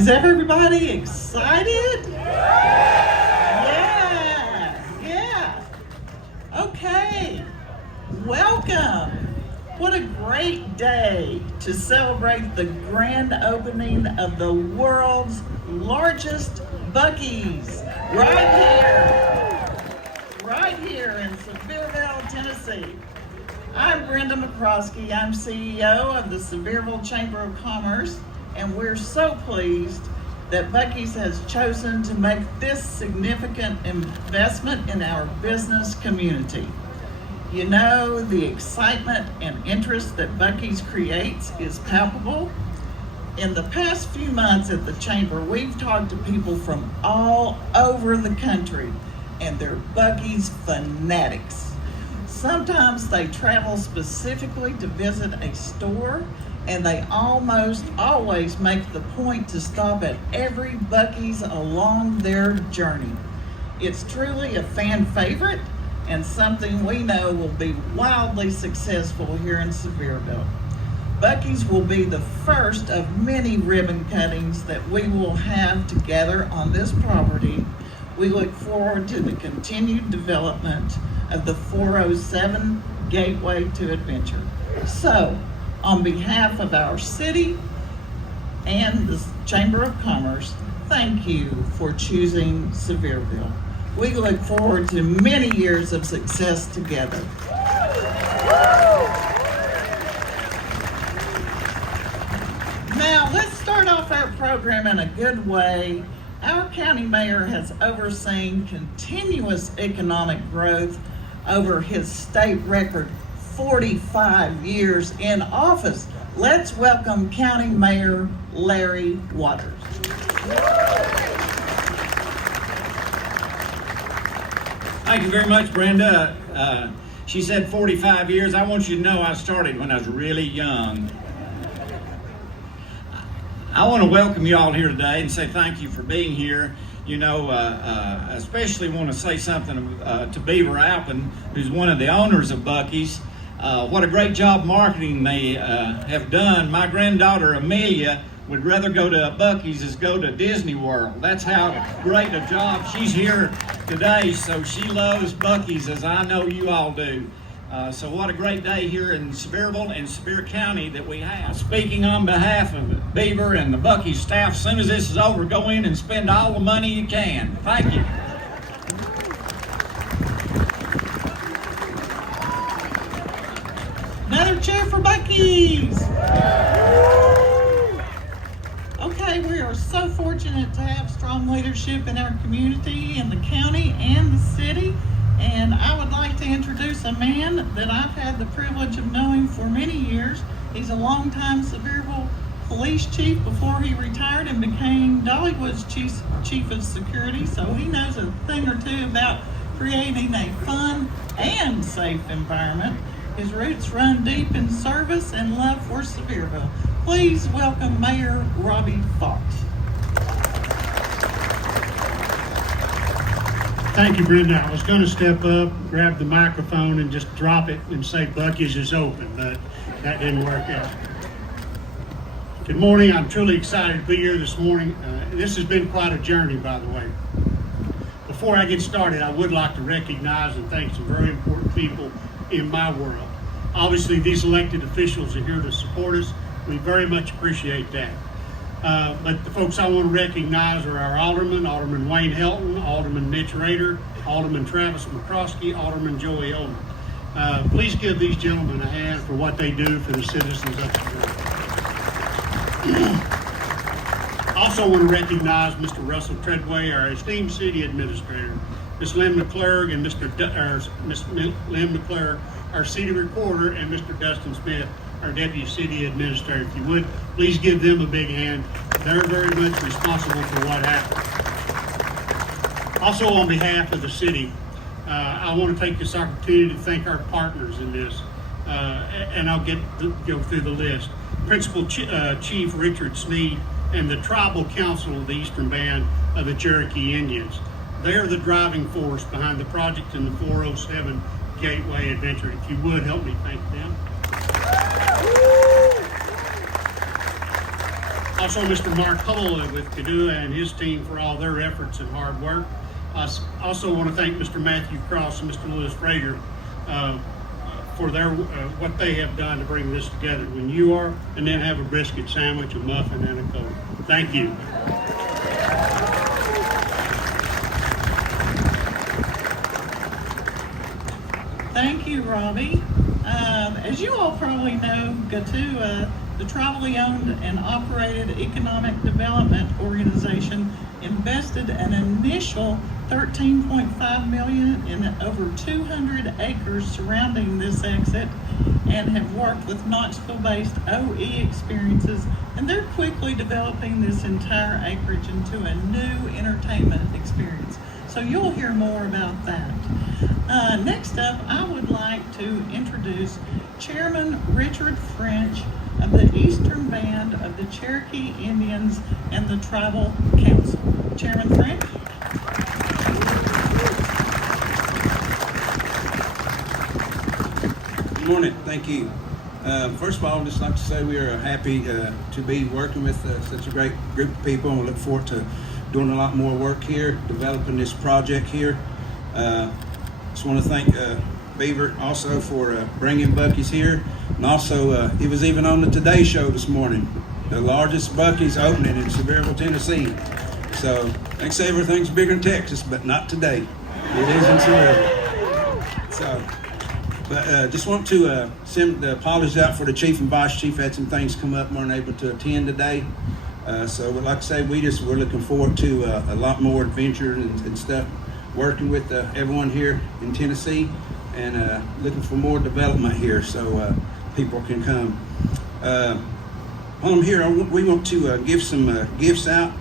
Is everybody excited? Yeah. Okay, welcome. What a great day to celebrate the grand opening of the world's largest Buc-ees right here in Sevierville, Tennessee. I'm Brenda McCroskey. I'm CEO of the Sevierville Chamber of Commerce, and we're so pleased that Buc-ees has chosen to make this significant investment in our business community. You know, the excitement and interest that Buc-ees creates is palpable. In the past few months at the Chamber, we've talked to people from all over the country, and they're Buc-ees fanatics. Sometimes they travel specifically to visit a store, and they almost always make the point to stop at every Buc-ees along their journey. It's truly a fan favorite and something we know will be wildly successful here in Sevierville. Buc-ees will be the first of many ribbon cuttings that we will have together on this property. We look forward to the continued development of the 407 Gateway to Adventure. So, on behalf of our city and the Chamber of Commerce, thank you for choosing Sevierville. We look forward to many years of success together. Now, let's start off our program in a good way. Our county mayor has overseen continuous economic growth over his state record 45 years in office. Let's welcome County Mayor Larry Waters. Thank you very much, Brenda. She said 45 years. I want you to know I started when I was really young. I want to welcome you all here today and say thank you for being here. You know, especially want to say something to Beaver Alpin, who's one of the owners of Buc-ees. What a great job marketing they have done. My granddaughter Amelia would rather go to Buc-ees as go to Disney World. That's how great a job. She's here today, so she loves Buc-ees as I know you all do. So what a great day here in Sevierville and Sevier County that we have. Speaking on behalf of Beaver and the Buc-ees staff, as soon as this is over, go in and spend all the money you can. Thank you. Another cheer for Buc-ees. Okay, we are so fortunate to have strong leadership in our community, in the county, and the city. And I would like to introduce a man that I've had the privilege of knowing for many years. He's a longtime Sevierville police chief before he retired and became Dollywood's chief of security. So he knows a thing or two about creating a fun and safe environment. His roots run deep in service and love for Sevierville. Please welcome Mayor Robbie Fox. Thank you, Brenda. I was going to step up, grab the microphone, and just drop it and say Buc-ees is open, but that didn't work out. Good morning. I'm truly excited to be here this morning. This has been quite a journey, by the way. Before I get started, I would like to recognize and thank some very important people in my world. Obviously, these elected officials are here to support us. We very much appreciate that. But the folks I want to recognize are our aldermen, Alderman Wayne Helton, Alderman Mitch Rader, Alderman Travis McCroskey, Alderman Joey Oldham. Please give these gentlemen a hand for what they do for the citizens of Sevierville. Also want to recognize Mr. Russell Treadway, our esteemed city administrator, Ms. Lynn McClure and Ms. Lynn McClure, our city recorder, and Mr. Dustin Smith, our deputy city administrator. If you would, please give them a big hand. They're very much responsible for what happened. Also, on behalf of the city, I want to take this opportunity to thank our partners in this, and I'll go through the list. Principal Chief Richard Sneed and the Tribal Council of the Eastern Band of the Cherokee Indians. They're the driving force behind the project in the 407 Gateway Adventure. If you would, help me thank them. Also, Mr. Mark Hull with Kadua and his team for all their efforts and hard work. I also want to thank Mr. Matthew Cross and Mr. Lewis Frazier for their what they have done to bring this together when you are, and then have a brisket sandwich, a muffin, and a Coke. Thank you. Thank you, Robbie. As you all probably know, GATU, the tribally owned and operated economic development organization, invested an initial $13.5 million in over 200 acres surrounding this exit, and have worked with Knoxville-based OE Experiences, and they're quickly developing this entire acreage into a new entertainment experience. So you'll hear more about that. Next up, I would like to introduce Chairman Richard French of the Eastern Band of the Cherokee Indians and the Tribal Council. Chairman French. Good morning. Thank you. First of all, I'd just like to say we are happy to be working with such a great group of people, and we look forward to doing a lot more work here, developing this project here. Just want to thank Beaver also for bringing Buc-ees here, and also he was even on the Today Show this morning, the largest Buc-ees opening in Sevierville, Tennessee. So they say everything's bigger in Texas, but not today. It is in Sevierville. So. But just want to send the apologies out for the chief and vice chief. Had some things come up and weren't able to attend today. So like I say, we're looking forward to a lot more adventure and stuff, working with everyone here in Tennessee, and looking for more development here so people can come. While I'm here, we want to give some gifts out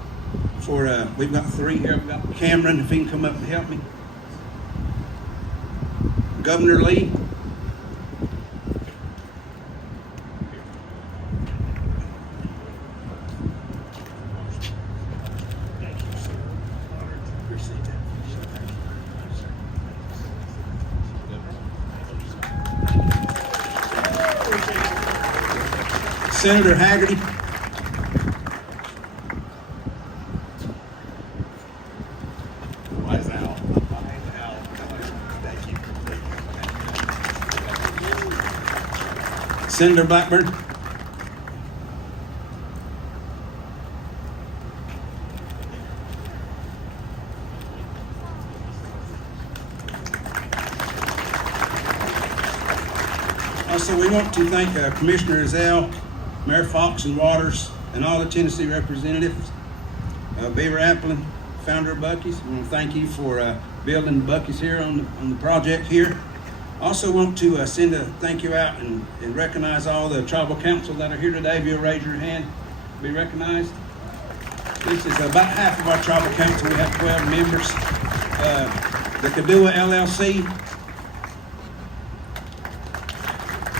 for, we've got 3 here. We've got Cameron, if he can come up and help me. Governor Lee. Senator Haggerty. Wise Al. Thank you. Senator Blackburn. Also, we want to thank Commissioner Ezell, Mayor Fox and Waters, and all the Tennessee representatives. Beaver Applin, founder of Buc-ees. We want to thank you for building Buc-ees here on the project here. Also want to send a thank you out and recognize all the tribal council that are here today. If you'll raise your hand, be recognized. This is about half of our tribal council. We have 12 members. The Kadua LLC.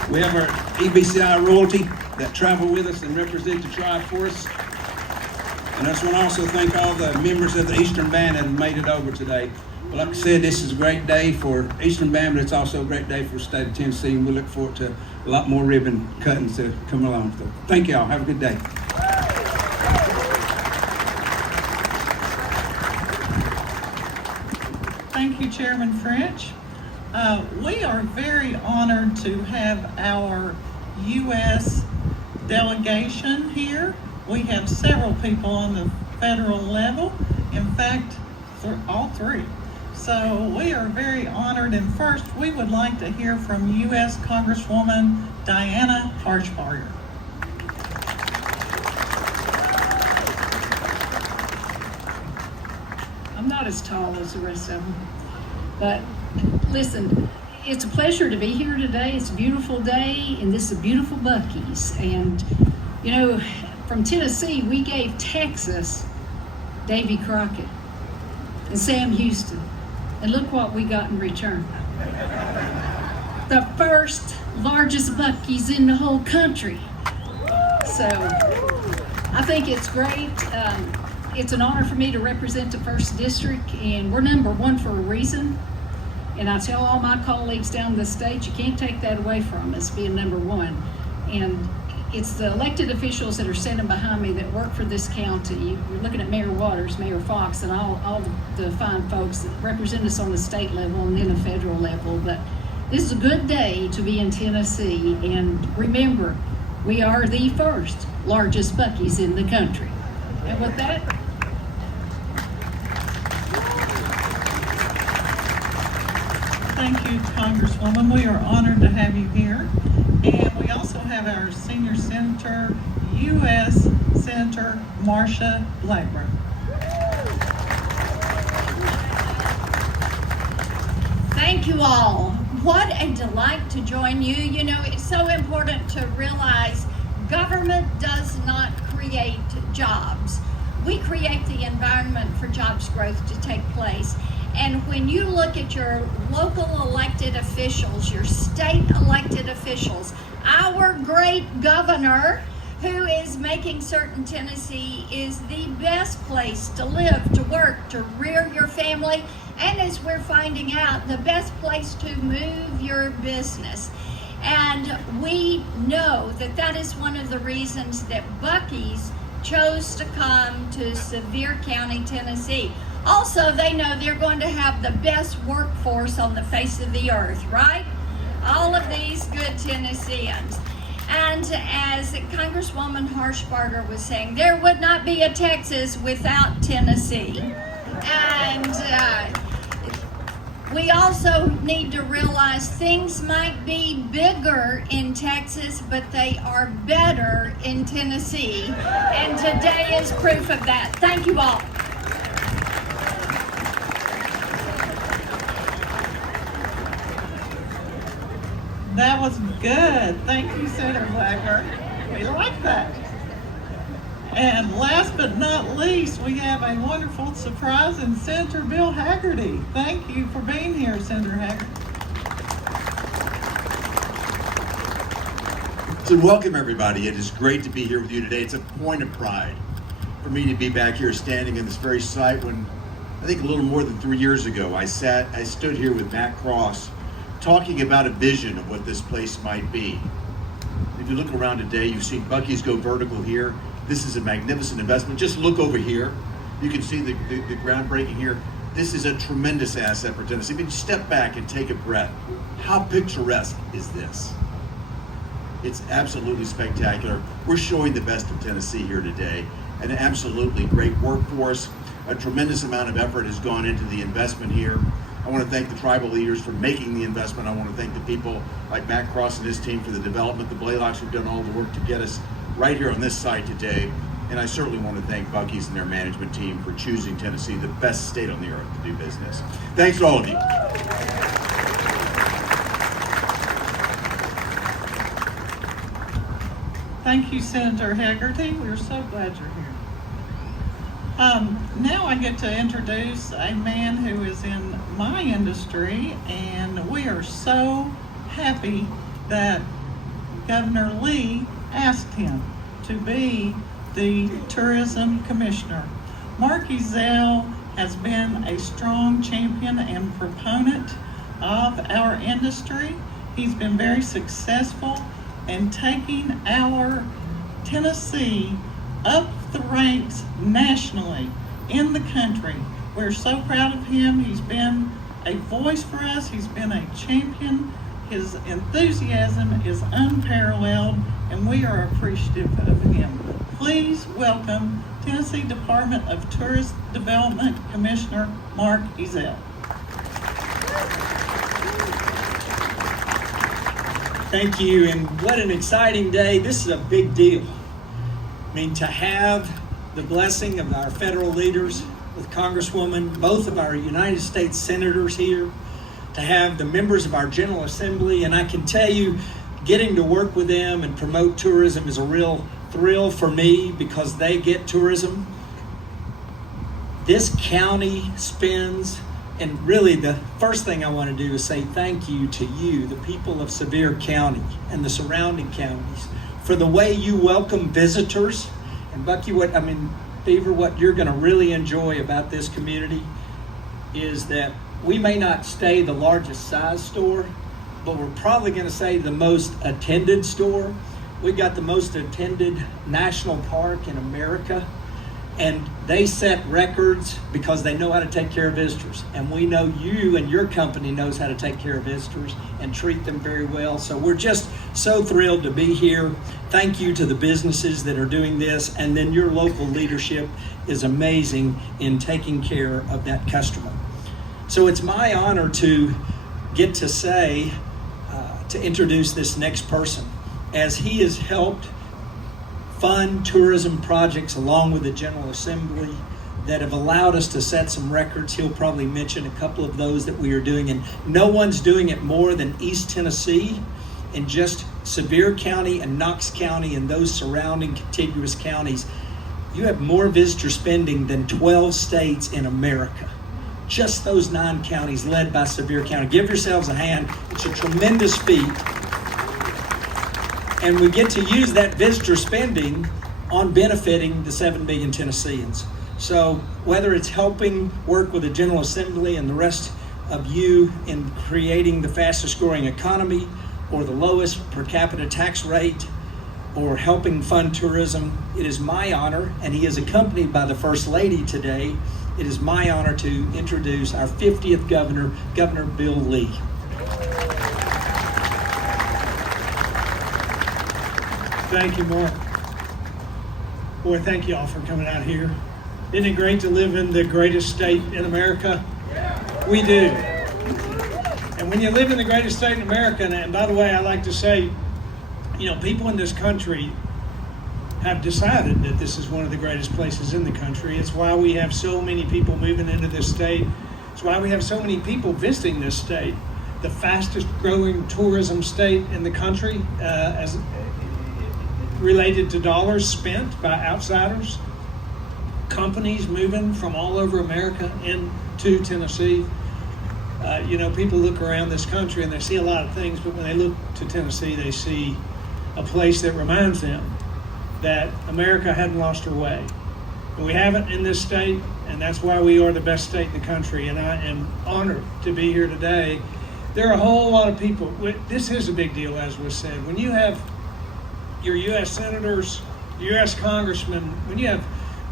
We have our EBCI royalty that travel with us and represent the tribe for us. And I just want to also thank all the members of the Eastern Band that have made it over today. But like I said, this is a great day for Eastern Band, but it's also a great day for the state of Tennessee, and we look forward to a lot more ribbon cuttings to come along. So thank y'all. Have a good day. Thank you, Chairman French. We are very honored to have our U.S. delegation here. We have several people on the federal level, in fact, all 3. So we are very honored, and first we would like to hear from U.S. Congresswoman Diana Harshbarger. I'm not as tall as the rest of them, but listen, it's a pleasure to be here today. It's a beautiful day, and this is a beautiful Buc-ees. And, you know, from Tennessee, we gave Texas Davy Crockett and Sam Houston. And look what we got in return. The first largest Buc-ees in the whole country. So I think it's great. It's an honor for me to represent the 1st District, and we're number 1 for a reason. And I tell all my colleagues down the state, you can't take that away from us, being number 1. And it's the elected officials that are standing behind me that work for this county. We're looking at Mayor Waters, Mayor Fox, and all the fine folks that represent us on the state level and then the federal level. But this is a good day to be in Tennessee, and remember, we are the first largest Buc-ees in the country. And with that, Thank you, Congresswoman. We are honored to have you here. And we also have our senior senator, U.S. Senator Marsha Blackburn. Thank you all. What a delight to join you. You know, it's so important to realize government does not create jobs. We create the environment for jobs growth to take place. And when you look at your local elected officials, your state elected officials, our great governor, who is making certain Tennessee is the best place to live, to work, to rear your family, and as we're finding out, the best place to move your business. And we know that that is one of the reasons that Buc-ees chose to come to Sevier County, Tennessee. Also, they know they're going to have the best workforce on the face of the earth, right? All of these good Tennesseans. And as Congresswoman Harshbarger was saying, there would not be a Texas without Tennessee. And we also need to realize things might be bigger in Texas, but they are better in Tennessee. And today is proof of that. Thank you all. That was good. Thank you, Senator Blackburn. We like that. And last but not least, we have a wonderful surprise in Senator Bill Haggerty. Thank you for being here, Senator Haggerty. So welcome everybody. It is great to be here with you today. It's a point of pride for me to be back here standing in this very site when I think a little more than 3 years ago I stood here with Matt Cross talking about a vision of what this place might be. If you look around today, you've seen Buc-ee's go vertical here. This is a magnificent investment. Just look over here. You can see the groundbreaking here. This is a tremendous asset for Tennessee. I mean, step back and take a breath. How picturesque is this? It's absolutely spectacular. We're showing the best of Tennessee here today. An absolutely great workforce. A tremendous amount of effort has gone into the investment here. I want to thank the tribal leaders for making the investment. I want to thank the people like Matt Cross and his team for the development, the Blaylocks who've done all the work to get us right here on this site today. And I certainly want to thank Buc-ee's and their management team for choosing Tennessee, the best state on the earth to do business. Thanks to all of you. Thank you, Senator Haggerty. We're so glad you're here. Now I get to introduce a man who is in my industry, and we are so happy that Governor Lee asked him to be the tourism commissioner. Mark Ezell has been a strong champion and proponent of our industry. He's been very successful in taking our Tennessee up the ranks nationally in the country. We're so proud of him. He's been a voice for us. He's been a champion. His enthusiasm is unparalleled, and we are appreciative of him. Please welcome Tennessee Department of Tourist Development Commissioner Mark Ezell. Thank you, and what an exciting day. This is a big deal. I mean, to have the blessing of our federal leaders with Congresswoman, both of our United States senators here, to have the members of our General Assembly, and I can tell you, getting to work with them and promote tourism is a real thrill for me because they get tourism. This county spends, and really the first thing I want to do is say thank you to you, the people of Sevier County and the surrounding counties, for the way you welcome visitors. And Buc-ee, Beaver, what you're going to really enjoy about this community is that we may not stay the largest size store, but we're probably going to say the most attended store. We got the most attended national park in America, and they set records because they know how to take care of visitors. And we know you and your company knows how to take care of visitors and treat them very well. So we're just so thrilled to be here. Thank you to the businesses that are doing this, and then your local leadership is amazing in taking care of that customer. So it's my honor to get to say, to introduce this next person, as he has helped fund tourism projects along with the General Assembly that have allowed us to set some records. He'll probably mention a couple of those that we are doing, and no one's doing it more than East Tennessee, and just Sevier County and Knox County and those surrounding contiguous counties. You have more visitor spending than 12 states in America. Just those 9 counties led by Sevier County. Give yourselves a hand. It's a tremendous feat. And we get to use that visitor spending on benefiting the 7 million Tennesseans. So whether it's helping work with the General Assembly and the rest of you in creating the fastest growing economy, or the lowest per capita tax rate, or helping fund tourism, it is my honor, and he is accompanied by the First Lady today, it is my honor to introduce our 50th governor, Governor Bill Lee. Thank you, Mark. Boy, thank you all for coming out here. Isn't it great to live in the greatest state in America? We do. And when you live in the greatest state in America, and by the way, I like to say, people in this country have decided that this is one of the greatest places in the country. It's why we have so many people moving into this state. It's why we have so many people visiting this state. The fastest growing tourism state in the country, as related to dollars spent by outsiders, companies moving from all over America into Tennessee. People look around this country and they see a lot of things, but when they look to Tennessee, they see a place that reminds them that America hadn't lost her way. And we haven't in this state, and that's why we are the best state in the country. And I am honored to be here today. There are a whole lot of people. This is a big deal, as was said. When you have your U.S. senators, U.S. congressmen, when you have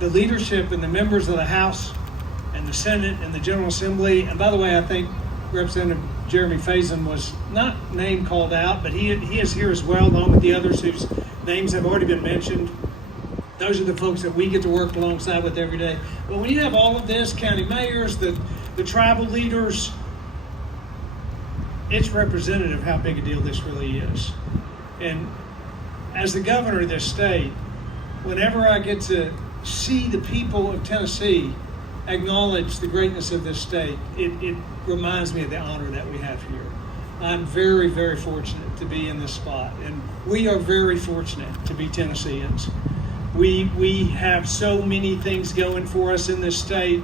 the leadership and the members of the House and the Senate and the General Assembly, and by the way, I think Representative Jeremy Faison was not name called out, but he is here as well, along with the others whose names have already been mentioned. Those are the folks that we get to work alongside with every day. But when you have all of this, county mayors, the tribal leaders, it's representative how big a deal this really is. And as the governor of this state, whenever I get to see the people of Tennessee acknowledge the greatness of this state, it reminds me of the honor that we have here. I'm very, very fortunate to be in this spot, and we are very fortunate to be Tennesseans. We have so many things going for us in this state.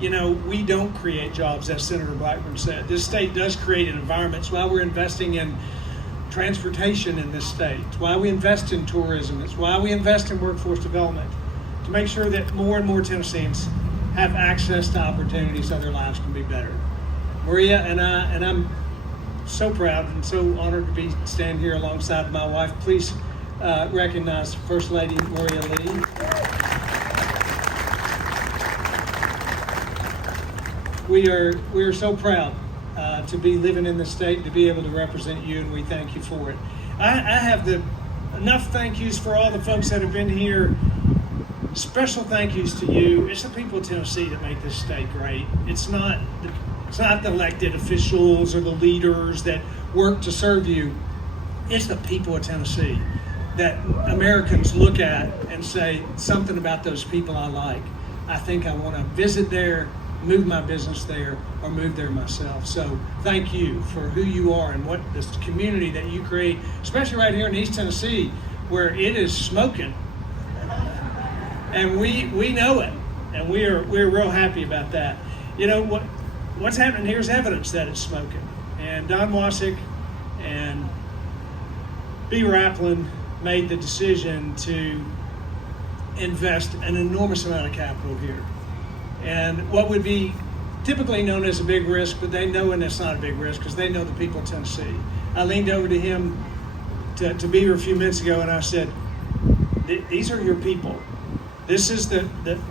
We don't create jobs, as Senator Blackburn said. This state does create an environment. It's why we're investing in transportation in this state. It's why we invest in tourism. It's why we invest in workforce development, to make sure that more and more Tennesseans have access to opportunities so their lives can be better. Maria and I'm so proud and so honored to be standing here alongside my wife. Please recognize First Lady Maria Lee. We are so proud to be living in this state, to be able to represent you, and we thank you for it. I have enough thank yous for all the folks that have been here. Special thank yous to you. It's the people of Tennessee that make this state great. It's not the elected officials or the leaders that work to serve you. It's the people of Tennessee that Americans look at and say, something about those people I like. I think I want to visit there, move my business there, or move there myself. So thank you for who you are and what this community that you create, especially right here in East Tennessee, where it is smoking. And we know it, and we're real happy about that. What's happening here is evidence that it's smoking. And Don Wasick and Beaver Appleton made the decision to invest an enormous amount of capital here. And what would be typically known as a big risk, but they know when it's not a big risk because they know the people of Tennessee. I leaned over to him to Beaver a few minutes ago, and I said, these are your people. This is the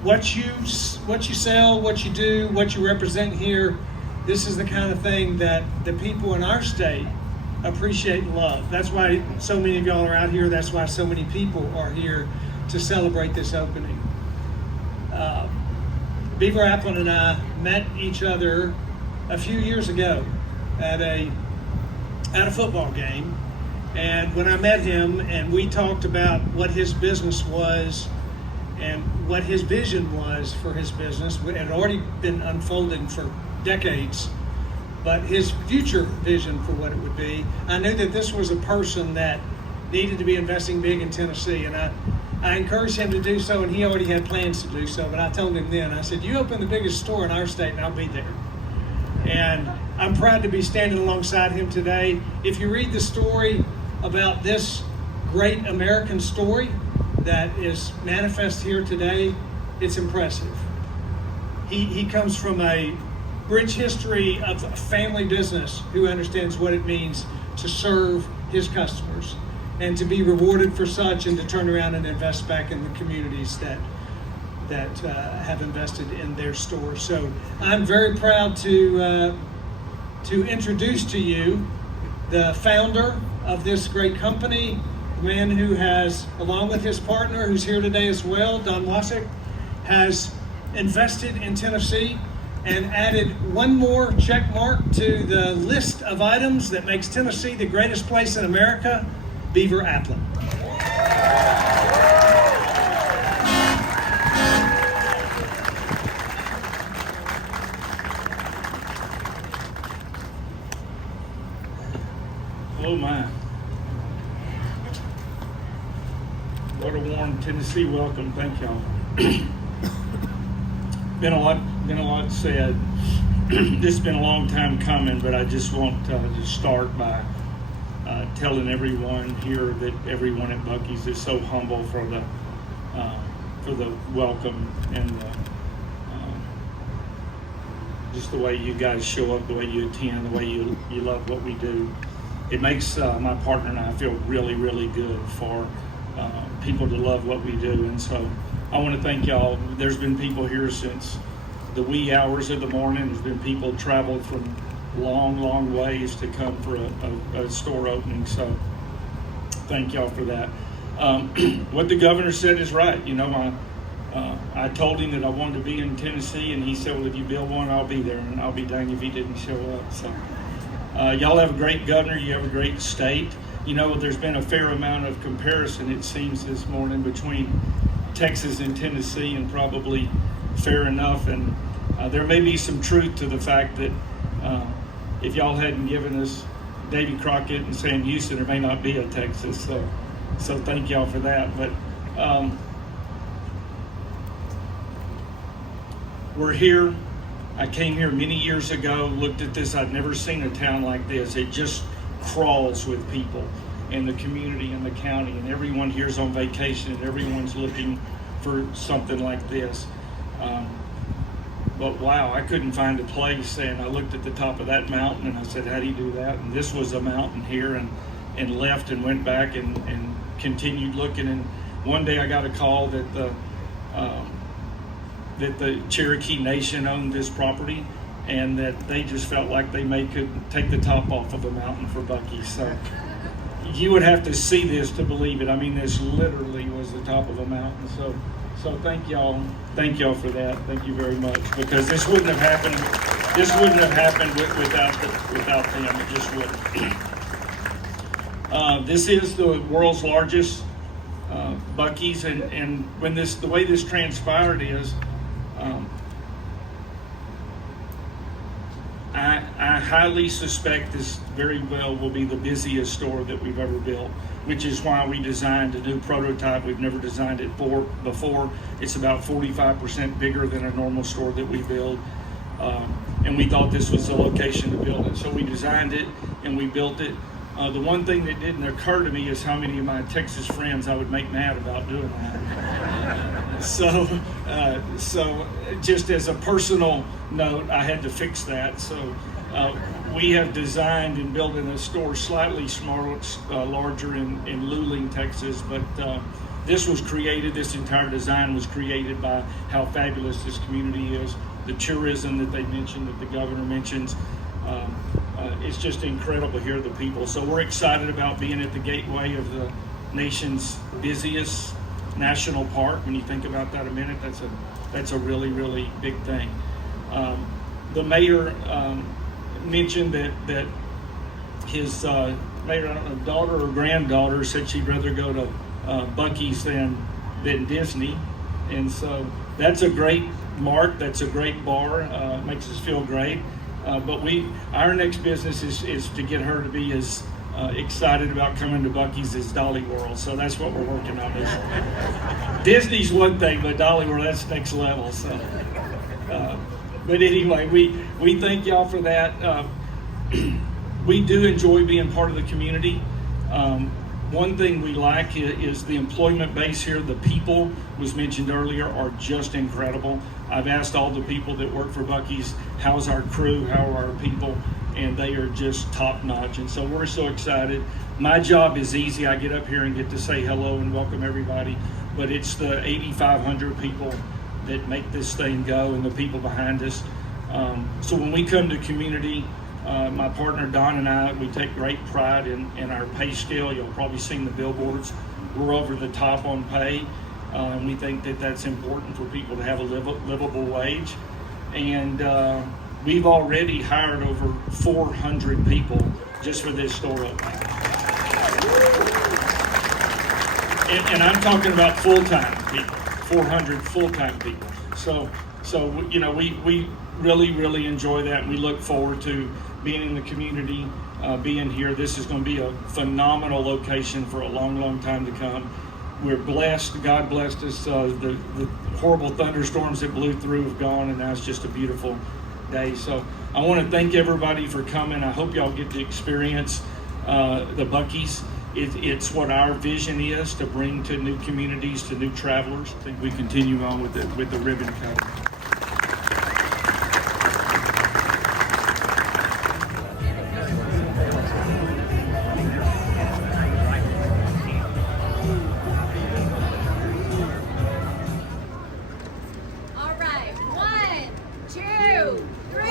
what you sell, what you do, what you represent here. This is the kind of thing that the people in our state appreciate and love. That's why so many of y'all are out here. That's why so many people are here to celebrate this opening. Beaver Applin and I met each other a few years ago at a football game. And when I met him and we talked about what his business was and what his vision was for his business, it had already been unfolding for decades, but his future vision for what it would be, I knew that this was a person that needed to be investing big in Tennessee. And I encouraged him to do so, and he already had plans to do so, but I told him then, I said, you open the biggest store in our state and I'll be there. And I'm proud to be standing alongside him today. If you read the story about this great American story that is manifest here today, it's impressive. He comes from a rich history of a family business who understands what it means to serve his customers and to be rewarded for such, and to turn around and invest back in the communities that have invested in their stores. So I'm very proud to introduce to you the founder of this great company, the man who has, along with his partner, who's here today as well, Don Wasik, has invested in Tennessee and added one more check mark to the list of items that makes Tennessee the greatest place in America, Beaver Applin. Oh my. What a warm Tennessee welcome. Thank y'all. Been a lot said. This has been a long time coming, but I just want to start by telling everyone here that everyone at Buc-ee's is so humble for the welcome and just the way you guys show up, the way you attend, the way you love what we do. It makes my partner and I feel really, really good for people to love what we do. And so I want to thank y'all. There's been people here since the wee hours of the morning. There's been people traveled from long ways to come for a store opening. So thank y'all for that. What the governor said is right. You know, I told him that I wanted to be in Tennessee, and he said, well, if you build one, I'll be there, and I'll be dang if he didn't show up. So y'all have a great governor. You have a great state. You know, there's been a fair amount of comparison, it seems, this morning between Texas and Tennessee, and probably fair enough. And there may be some truth to the fact that if y'all hadn't given us Davy Crockett and Sam Houston, there may not be a Texas. So thank y'all for that. But we're here. I came here many years ago, looked at this. I'd never seen a town like this. It just crawls with people in the community and the county, and everyone here's on vacation, and everyone's looking for something like this. But wow, I couldn't find a place, and I looked at the top of that mountain and I said, how do you do that? And this was a mountain here, and left and went back and continued looking. And one day I got a call that the Cherokee Nation owned this property, and that they just felt like they could take the top off of a mountain for Buc-ee's. So you would have to see this to believe it. I mean, this literally was the top of a mountain. So thank y'all for that. Thank you very much, because this wouldn't have happened. This wouldn't have happened without them. It just wouldn't. This is the world's largest Buc-ee's, and when the way this transpired is, I highly suspect this very well will be the busiest store that we've ever built, which is why we designed a new prototype. We've never designed it before. It's about 45% bigger than a normal store that we build. And we thought this was the location to build it. So we designed it and we built it. The one thing that didn't occur to me is how many of my Texas friends I would make mad about doing that. So just as a personal note, I had to fix that. So we have designed and built in a store slightly smaller, larger in Luling, Texas, but this entire design was created by how fabulous this community is, the tourism that they mentioned, that the governor mentions. It's just incredible here, the people. So we're excited about being at the gateway of the nation's busiest national park. When you think about that a minute, that's a really, really big thing. The mayor mentioned that his mayor, I don't know, daughter or granddaughter said she'd rather go to Buc-ees than Disney, and so that's a great mark. That's a great bar. Makes us feel great. But our next business is to get her to be as excited about coming to Buc-ees as Dolly World. So that's what we're working on. Disney's one thing, but Dolly World, that's next level. So, but anyway, we thank y'all for that. We do enjoy being part of the community. One thing we like is the employment base here. The people, was mentioned earlier, are just incredible. I've asked all the people that work for Buc-ees, how's our crew, how are our people, and they are just top notch. And so we're so excited. My job is easy. I get up here and get to say hello and welcome everybody, but it's the 8,500 people that make this thing go and the people behind us. So when we come to community, my partner Don and I, we take great pride in our pay scale. You'll probably seen the billboards. We're over the top on pay. And we think that that's important for people to have a livable wage. And we've already hired over 400 people just for this store opening. And I'm talking about full-time people, 400 full-time people. So you know, we really, really enjoy that. We look forward to being in the community, being here. This is going to be a phenomenal location for a long, long time to come. We're blessed. God blessed us. The horrible thunderstorms that blew through have gone, and now it's just a beautiful day. So I want to thank everybody for coming. I hope y'all get to experience the Buc-ees. It's what our vision is, to bring to new communities, to new travelers. I think we continue on with the ribbon cutting. All right, 1, 2, 3.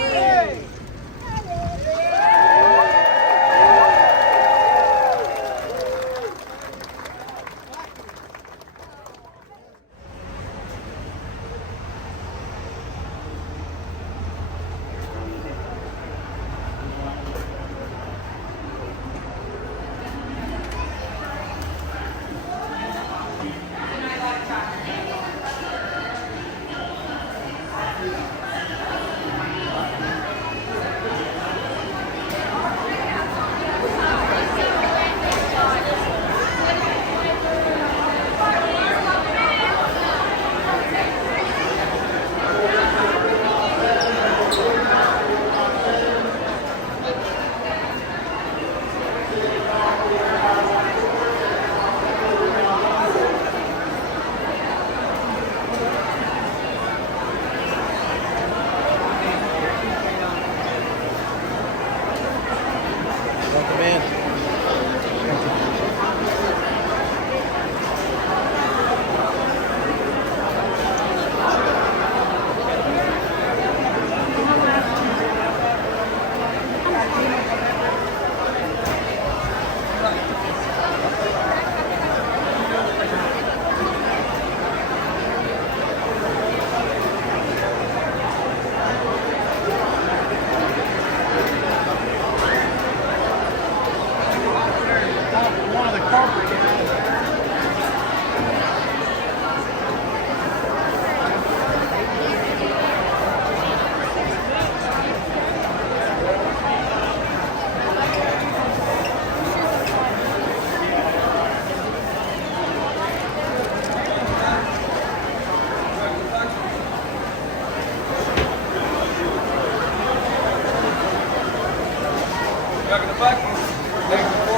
Welcome to Buc-ees. Thanks for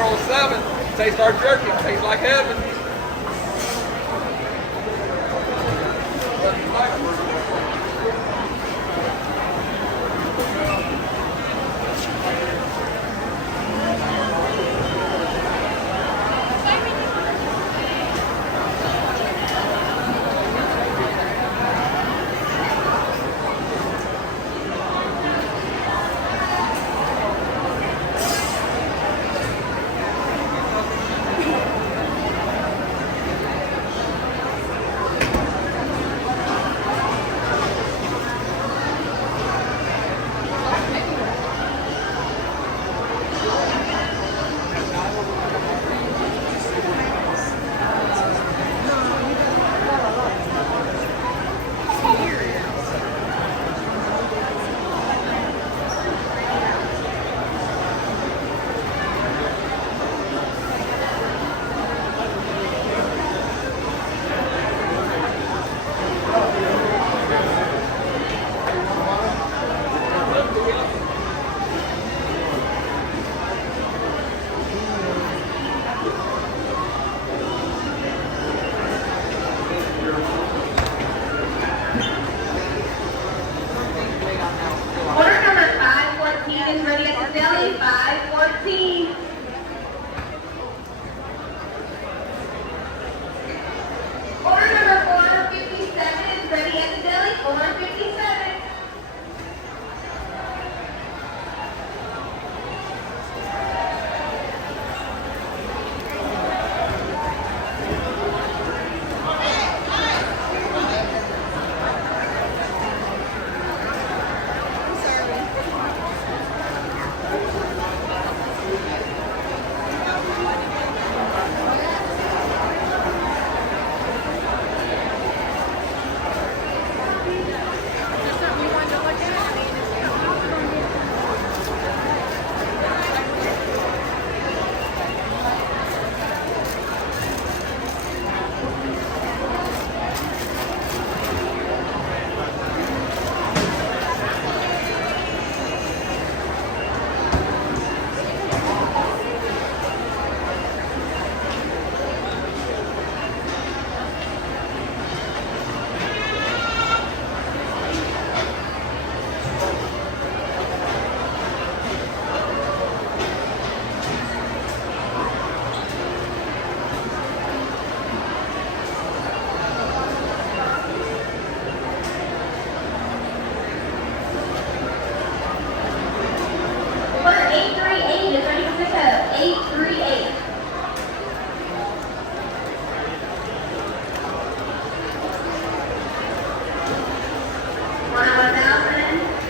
taste our jerky. It tastes like heaven. Order number 514 is ready at the deli. 514. Order number 457 is ready at the deli. 457. Order 838 is ready for pickup. 838. Order 1000.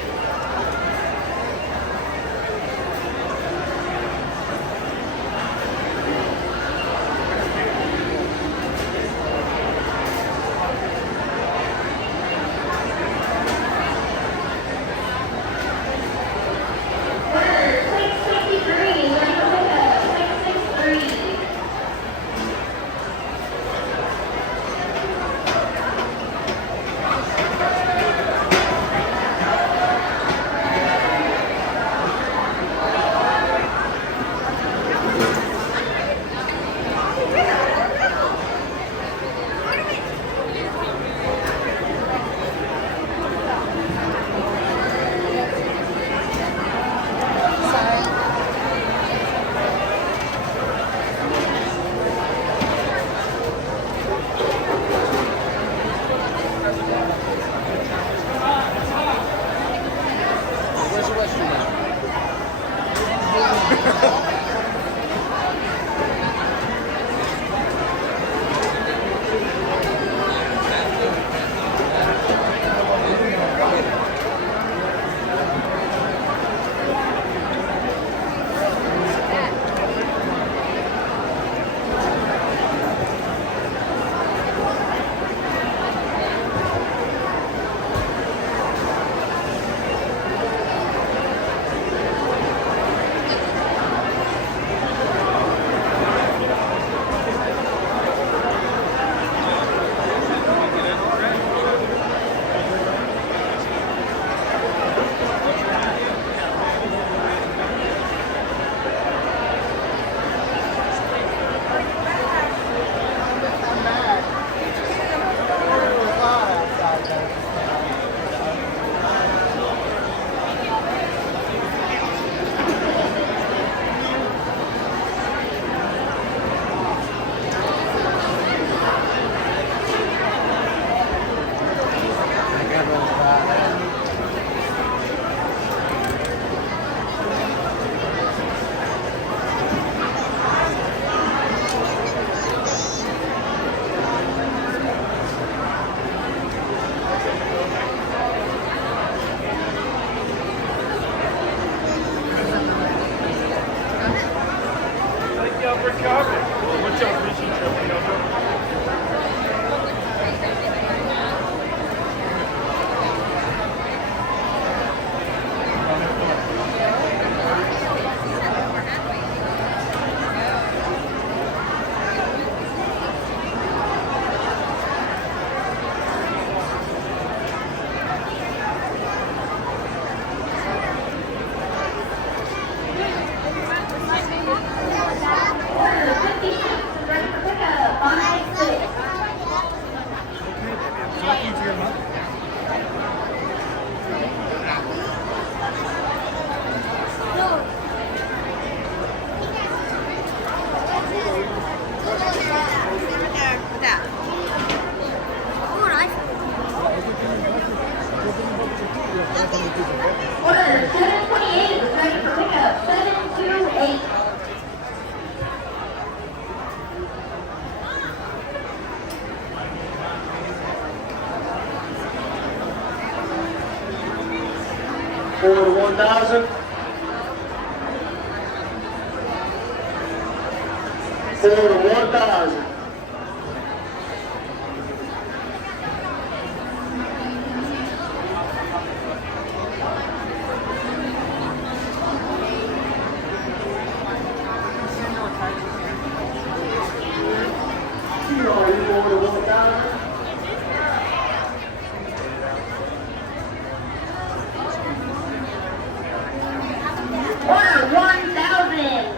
Order 663 is ready for pickup. 663. Order 56 is ready for pickup. 5-6. Order 728 is ready for pickup. 728. Order 1,000. Order 1,000. Order 1,000. Order 1,000.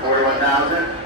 41,000.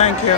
Thank you.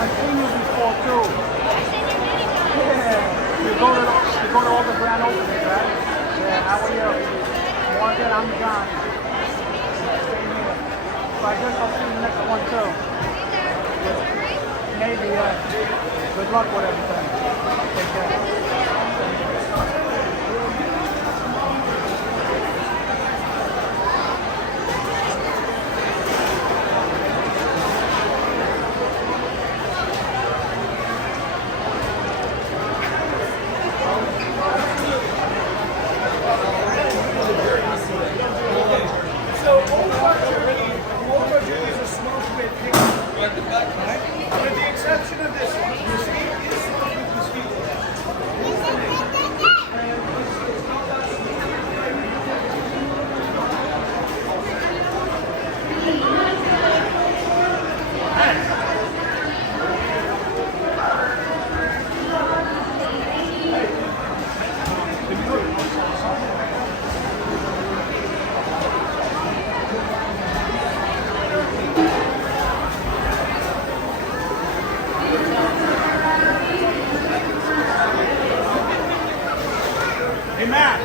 I've seen you before too. Yeah. You go to all the grand openings, right? Yeah, how are you? Morgan, I'm John. Same here. So I guess I'll see you next one too. Maybe, yeah. Good luck with everything. Take care. With the exception of this one, Brisket is smoked with mosquito. Hey, Matt.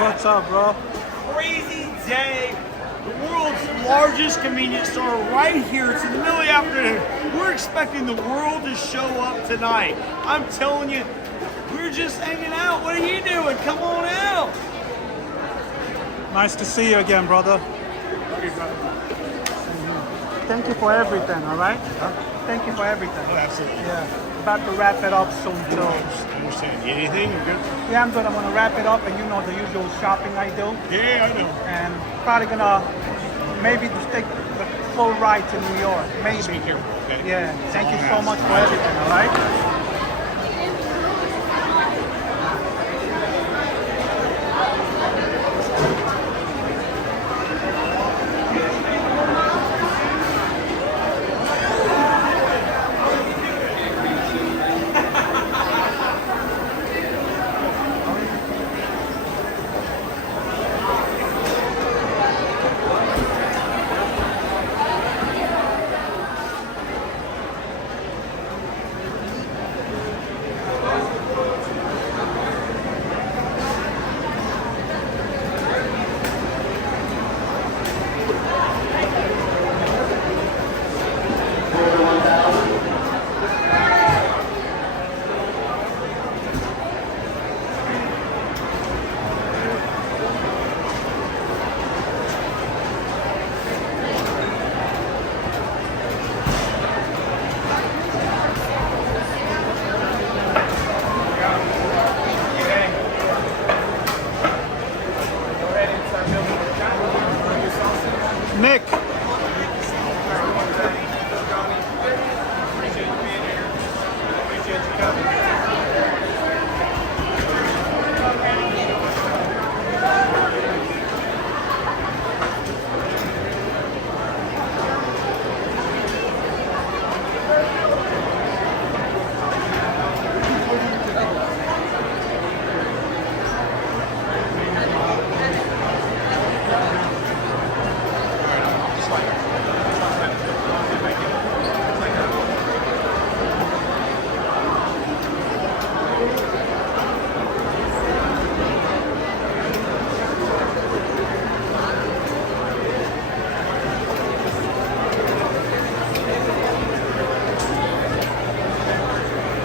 What's up, bro? Crazy day. The world's largest convenience store right here. It's in the middle of the afternoon. We're expecting the world to show up tonight. I'm telling you, we're just hanging out. What are you doing? Come on out. Nice to see you again, brother. Thank you for everything, all right? Thank you for everything. Oh, absolutely. Yeah. About to wrap it up soon, too. I understand. You need anything? You're good? Yeah, I'm good. I'm gonna wrap it up, and you know the usual shopping I do. Yeah, I know. And probably gonna maybe just take the full ride to New York. Maybe. Just be careful, okay? Yeah. Thank you so much for everything, all right? Nick.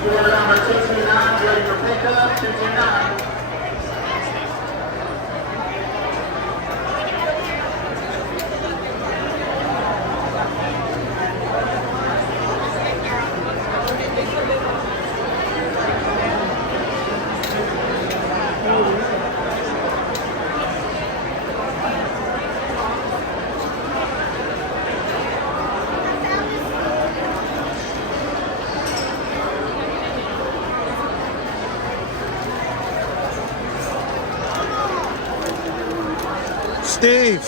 Order number 229, ready for pickup, 229. Steve.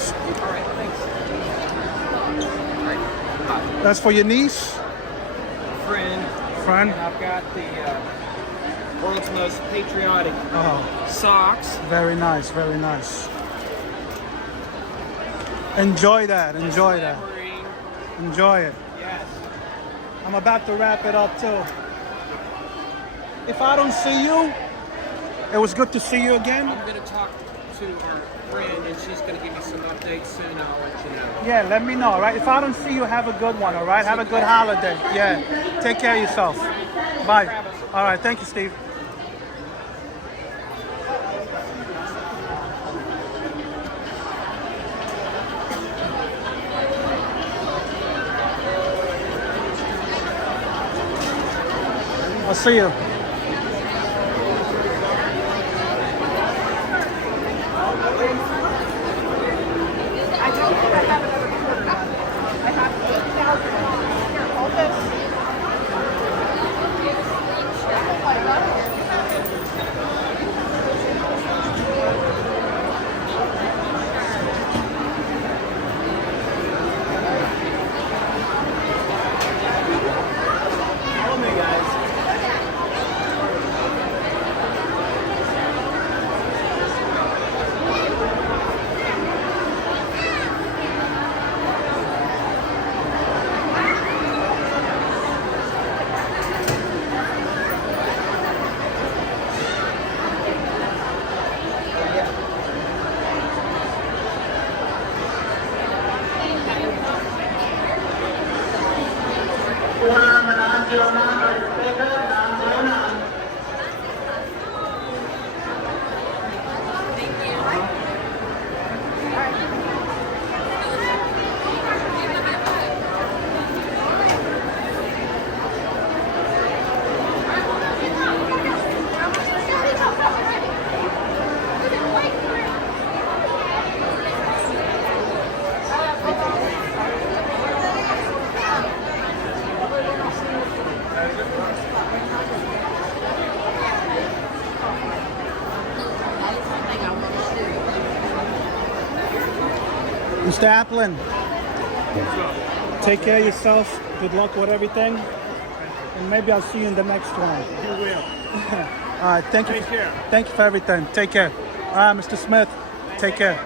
That's for your niece? Friend. Friend? And I've got the world's most patriotic socks. Very nice, very nice. Enjoy that, enjoy that. Enjoy it. Yes. I'm about to wrap it up too. If I don't see you, it was good to see you again. I'm going to talk to our friend, and she's going to give me some updates soon. I'll let you know. Yeah, let me know, all right? If I don't see you, have a good one, all right? Have a good holiday. Yeah, take care of yourself. Bye. All right, thank you, Steve. I'll see you. Order number 909, ready for pickup, 909. Mr. Applin, take care of yourself. Good luck with everything. And maybe I'll see you in the next one. You will. All right, thank you. Take care. Thank you for everything. Take care. All right, Mr. Smith, take care.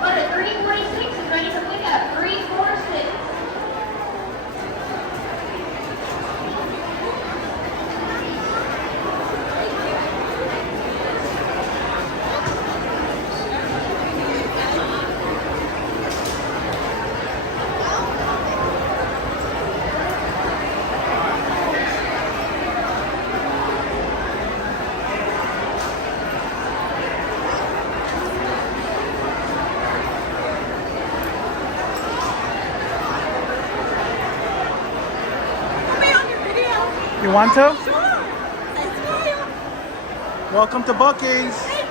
Order 346 is ready for pickup, 346. You want to? Sure. Welcome to Buc-ees.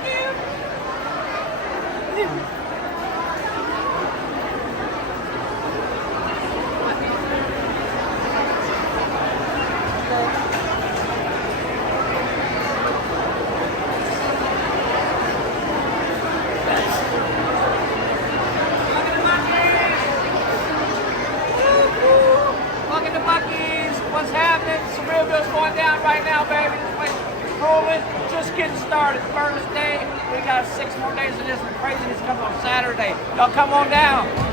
Welcome to Buc-ees. What's happening? Sevierville's going down right now, baby. This place is rolling. Just getting started. Thursday. We got 6 more days of this craziness coming on Saturday. Y'all come on down.